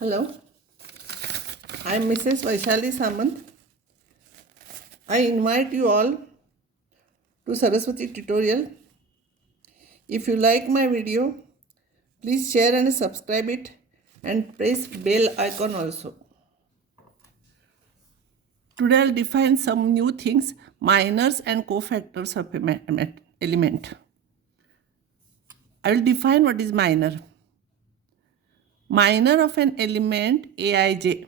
Hello, I am Mrs. Vaishali Samant. I invite you all to Saraswati tutorial. If you like my video, please share and subscribe it and press bell icon also. Today I'll define some new things, minors and cofactors of a element. I will define what is minor. Minor of an element Aij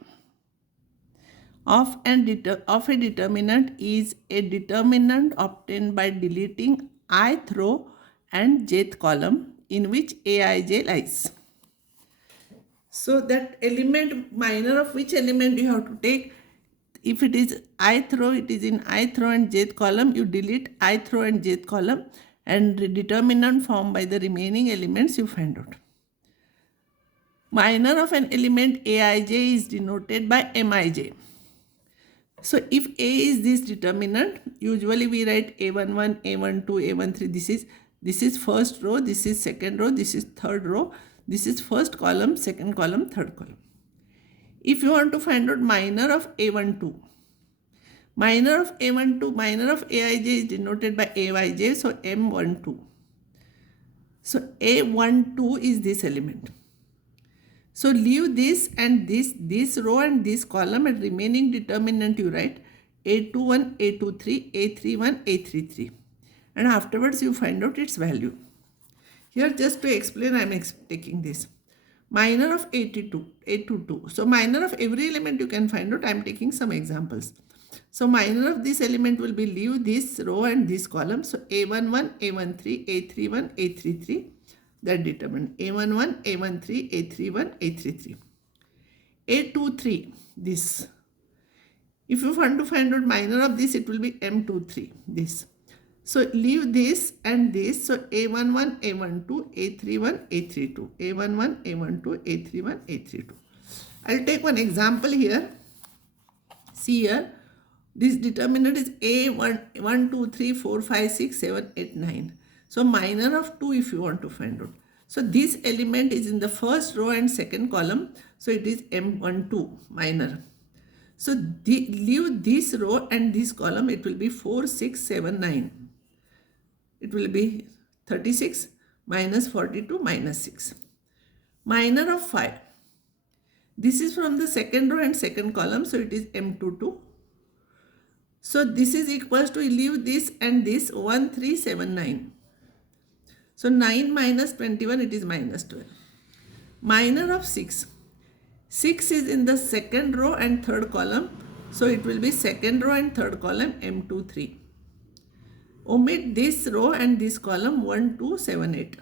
of a determinant is a determinant obtained by deleting ith row and jth column in which Aij lies. So that element, minor of which element you have to take. If it is ith row, it is in ith row and jth column, you delete ith row and jth column, and the determinant formed by the remaining elements you find out. Minor of an element Aij is denoted by Mij. So if A is this determinant, usually we write A11, A12, A13. This is first row, this is second row, this is third row, this is first column, second column, third column. If you want to find out minor of A12, minor of A12, minor of Aij is denoted by Ayj, so M12. So A12 is this element. So leave this and this row and this column, and remaining determinant you write A21, A23, A31, A33. And afterwards you find out its value. Here just to explain I am taking this. Minor of A22. So minor of every element you can find out. I am taking some examples. So minor of this element will be leave this row and this column. So A11, A13, A31, A33. That determined A11, A13, A31, A33. A23, this. If you want to find out minor of this, it will be M23, this. So leave this and this. So A11, A12, A31, A32. A11, A12, A31, A32. I'll take one example here. See here. This determinant is A1, 1, 2, 3, 4, 5, 6, 7, 8, 9. So minor of 2 if you want to find out. So this element is in the first row and second column. So it is M12 minor. So leave this row and this column. It will be 4, 6, 7, 9. It will be 36 minus 42 minus 6. Minor of 5. This is from the second row and second column. So it is M22. So this is equals to leave this and this 1, 3, 7, 9. So 9 minus 21, it is minus 12. Minor of 6. 6 is in the second row and third column. So it will be second row and third column M23. Omit this row and this column 1, 2, 7, 8.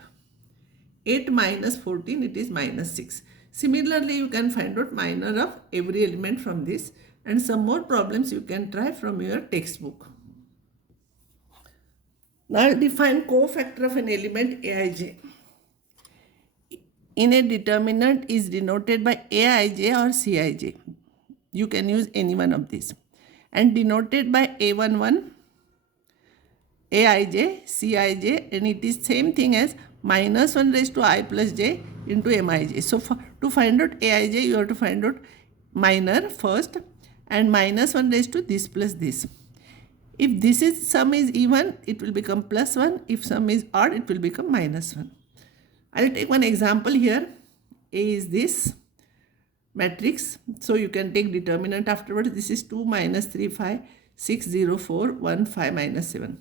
8 minus 14, it is minus 6. Similarly, you can find out minor of every element from this, and some more problems you can try from your textbook. Now I'll define cofactor of an element Aij. In a determinant is denoted by Aij or Cij. You can use any one of these. And denoted by A11, Aij, Cij, and it is same thing as minus 1 raised to I plus j into Mij. So to find out Aij, you have to find out minor first and minus 1 raised to this plus this. If this is sum is even, it will become plus 1. If sum is odd, it will become minus 1. I will take one example here. A is this matrix. So you can take determinant afterwards. This is 2 minus 3, 5, 6, 0, 4, 1, 5 minus 7.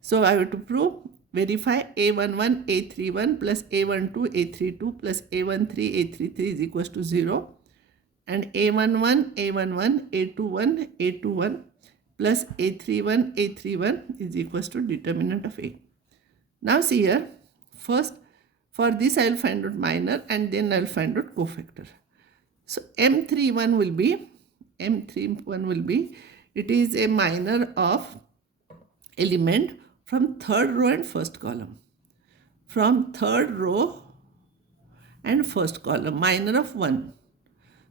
So I have to prove, verify A11, A31 plus A12, A32 plus A13, A33 is equals to 0. And A11, A11, A21, A21 plus A31, A31 is equals to determinant of A. Now see here, first for this I will find out minor and then I will find out cofactor. So M31 will be, it is a minor of element from third row and first column. From third row and first column, minor of 1.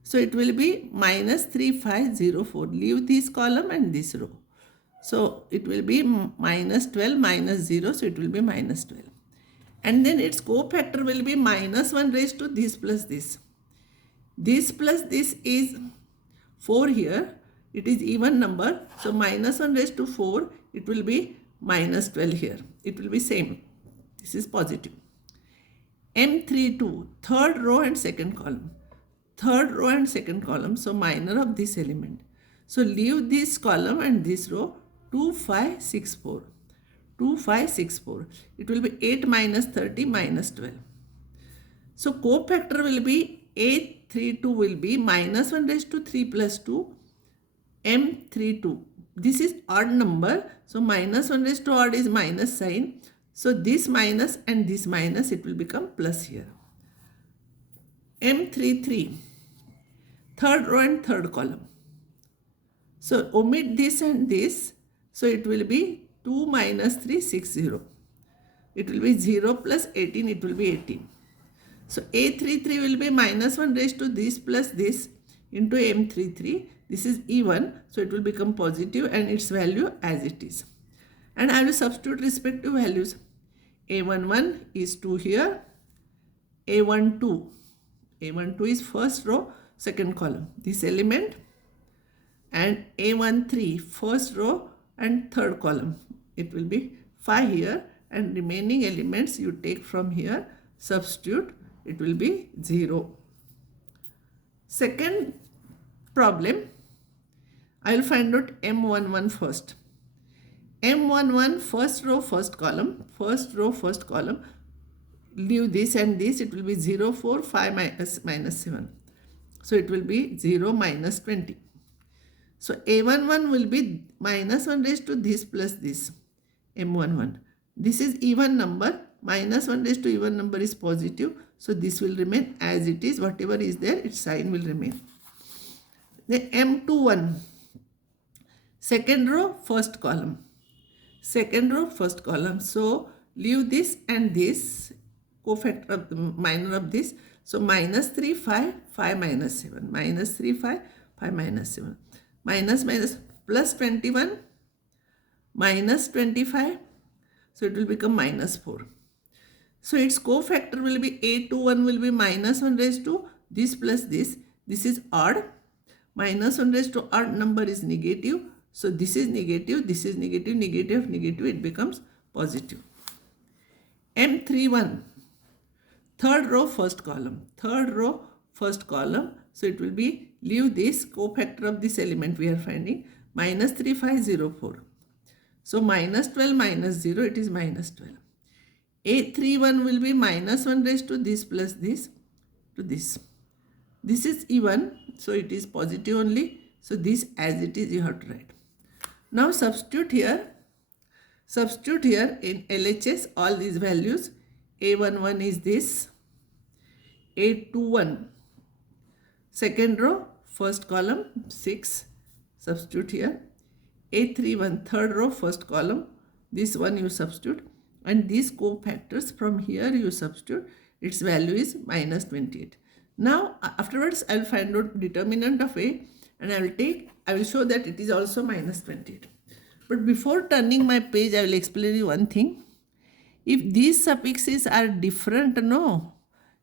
So it will be minus 3504. Leave this column and this row. So it will be minus 12 minus 0. So it will be minus 12. And then its cofactor will be minus 1 raised to this plus this. This plus this is 4 here. It is even number. So minus 1 raised to 4, it will be minus 12 here. It will be same. This is positive. M32, third row and second column. Third row and second column. So minor of this element. So leave this column and this row. 2, 5, 6, 4. 2, 5, 6, 4. It will be 8 minus 30 minus 12. So cofactor will be A32 will be minus 1 raised to 3 plus 2 M32. This is odd number. So minus 1 raised to odd is minus sign. So this minus and this minus, it will become plus here. M33, third row and third column. So omit this and this. So it will be 2 minus 3, 6, 0. It will be 0 plus 18, it will be 18. So A33 will be minus 1 raised to this plus this into M33. This is even, so it will become positive and its value as it is. And I will substitute respective values. A11 is 2 here. A12. A12 is first row, second column. This element. And A13, first row and third column. It will be 5 here. And remaining elements you take from here, substitute. It will be 0. Second problem, I will find out M11 first. M11, first row, first column. First row, first column. Leave this and this. It will be 0, 4, 5 minus 7. So it will be 0 minus 20. So A11 will be minus 1 raised to this plus this. M11. This is even number. Minus 1 raised to even number is positive. So this will remain as it is. Whatever is there, its sign will remain. The M21. Second row, first column. Second row, first column. So leave this and this. Cofactor of the minor of this. So minus 3, 5, 5 minus 7. Minus 3, 5, 5 minus 7. Minus minus plus 21. Minus 25. So it will become minus 4. So its cofactor will be A21 will be minus 1 raised to this plus this. This is odd. Minus 1 raised to odd number is negative. So this is negative, this is negative, negative, negative. It becomes positive. M31. Third row, first column. Third row, first column. So it will be, leave this cofactor of this element we are finding. Minus 3, 5, 0, 4. So minus 12 minus 0, it is minus 12. A31 will be minus 1 raised to this plus this to this. This is even, so it is positive only. So this as it is you have to write. Now substitute here in LHS all these values. A11 is this. A21, second row, first column, 6. Substitute here. A31, third row, first column. This one you substitute. And these cofactors from here you substitute. Its value is minus 28. Now afterwards I will find out determinant of A and I will show that it is also minus 28. But before turning my page, I will explain you one thing. If these suffixes are different, no.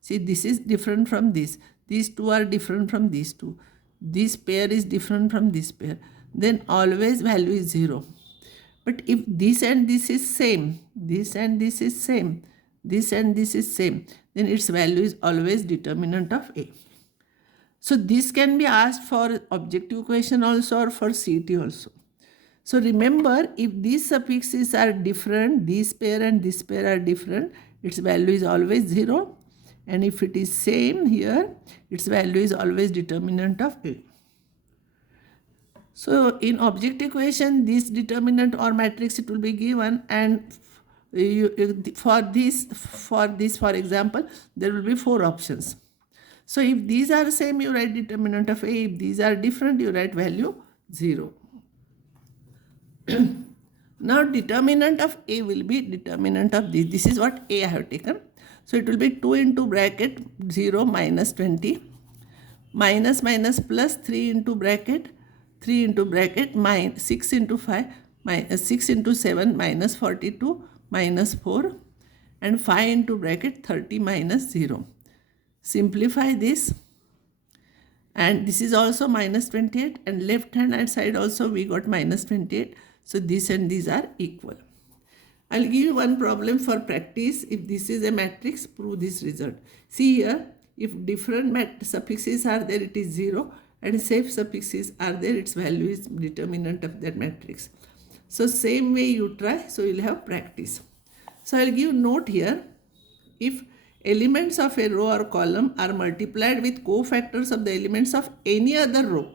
See, this is different from this. These two are different from these two. This pair is different from this pair. Then always value is 0. But if this and this is same, this and this is same, this and this is same, then its value is always determinant of A. So this can be asked for objective question also or for CET also. So remember, if these suffixes are different, this pair and this pair are different, its value is always 0. And if it is same here, its value is always determinant of A. So in objective question, this determinant or matrix it will be given, and for this for example, there will be 4 options. So if these are same, you write determinant of A. If these are different, you write value 0. Now determinant of A will be determinant of this. This is what A I have taken. So it will be 2 into bracket 0 minus 20 minus minus plus 3 into bracket 3 into bracket minus 6 into 5 minus 6 into 7 minus 42 minus 4 and 5 into bracket 30 minus 0. Simplify this. and this is also minus 28, and left hand side also we got minus 28. So this and these are equal. I'll give you one problem for practice. If this is a matrix, prove this result. See here, if different suffixes are there, it is 0, and same suffixes are there, its value is determinant of that matrix. So same way you try, so you'll have practice. So I'll give note here. If elements of a row or column are multiplied with cofactors of the elements of any other row.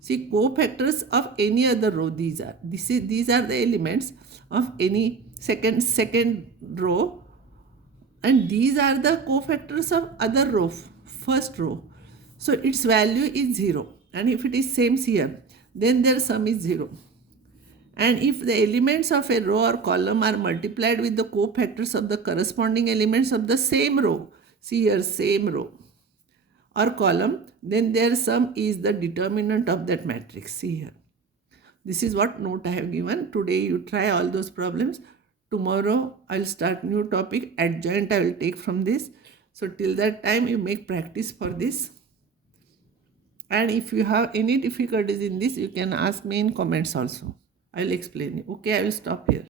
See, cofactors of any other row, these are the elements of any second row, and these are the cofactors of other row, first row. So its value is 0, and if it is same here, then their sum is 0. And if the elements of a row or column are multiplied with the cofactors of the corresponding elements of the same row, see here, same row or column, then their sum is the determinant of that matrix. See here. This is what note I have given. Today you try all those problems. Tomorrow I'll start new topic, adjoint I will take from this. So till that time you make practice for this. And if you have any difficulties in this, you can ask me in comments also. I'll explain you. Okay, I will stop here.